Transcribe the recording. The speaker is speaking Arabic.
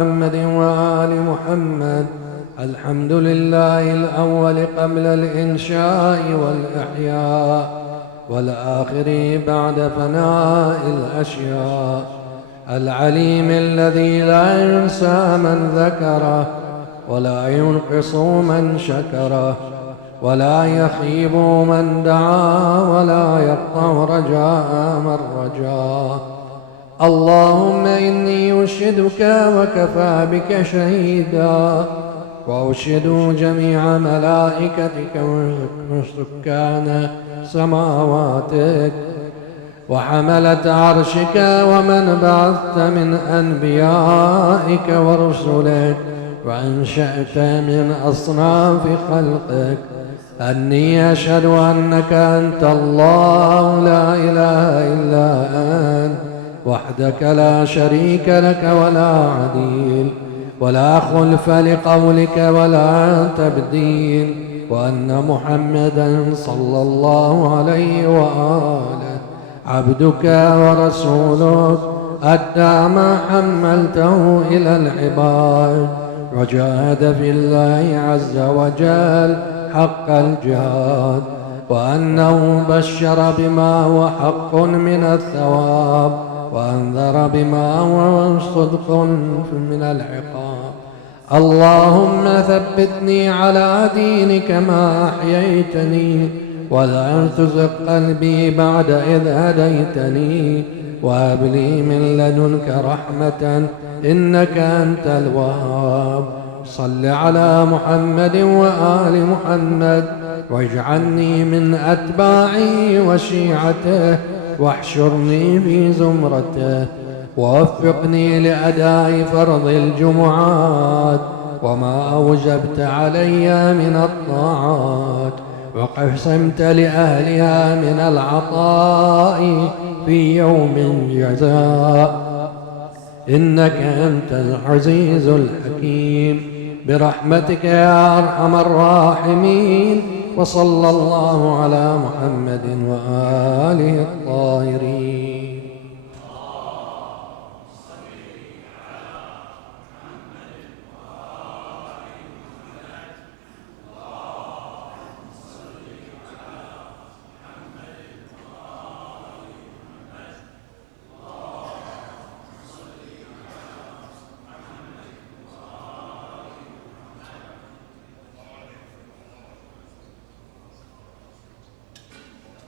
محمد وآل محمد. الحمد لله الأول قبل الإنشاء والإحياء، والآخر بعد فناء الأشياء، العليم الذي لا ينسى من ذكره، ولا ينقص من شكره، ولا يخيب من دعا، ولا يقطع رجاء من رجاه. اللهم إني أشهدك وكفى بك شهيدا، وأشهد جميع ملائكتك وسكان سماواتك وحملة عرشك ومن بعثت من أنبيائك ورسلك وأنشأت من أصناف خلقك، أني أشهد أنك أنت الله لا إله إلا أنت وحدك لا شريك لك ولا عديل ولا خلف لقولك ولا تبديل، وأن محمدا صلى الله عليه وآله عبدك ورسولك أدى ما حملته إلى العباد، وجاهد في الله عز وجل حق الجهاد، وأنه بشر بما هو حق من الثواب، وأنذر بما هو صدق من العقاب. اللهم ثبتني على دينك ما أحييتني، ولا تزغ قلبي بعد إذ هديتني، وهب لي من لدنك رحمة إنك أنت الوهاب. صل على محمد وآل محمد، واجعلني من أتباعه وشيعته، واحشرني في زمرته، ووفقني لأداء فرض الجمعات وما أوجبت علي من الطاعات، وقسمت لأهلها من العطاء في يوم الجزاء، إنك أنت العزيز الحكيم، برحمتك يا أرحم الراحمين. وصلى الله على محمد وآله الطاهرين.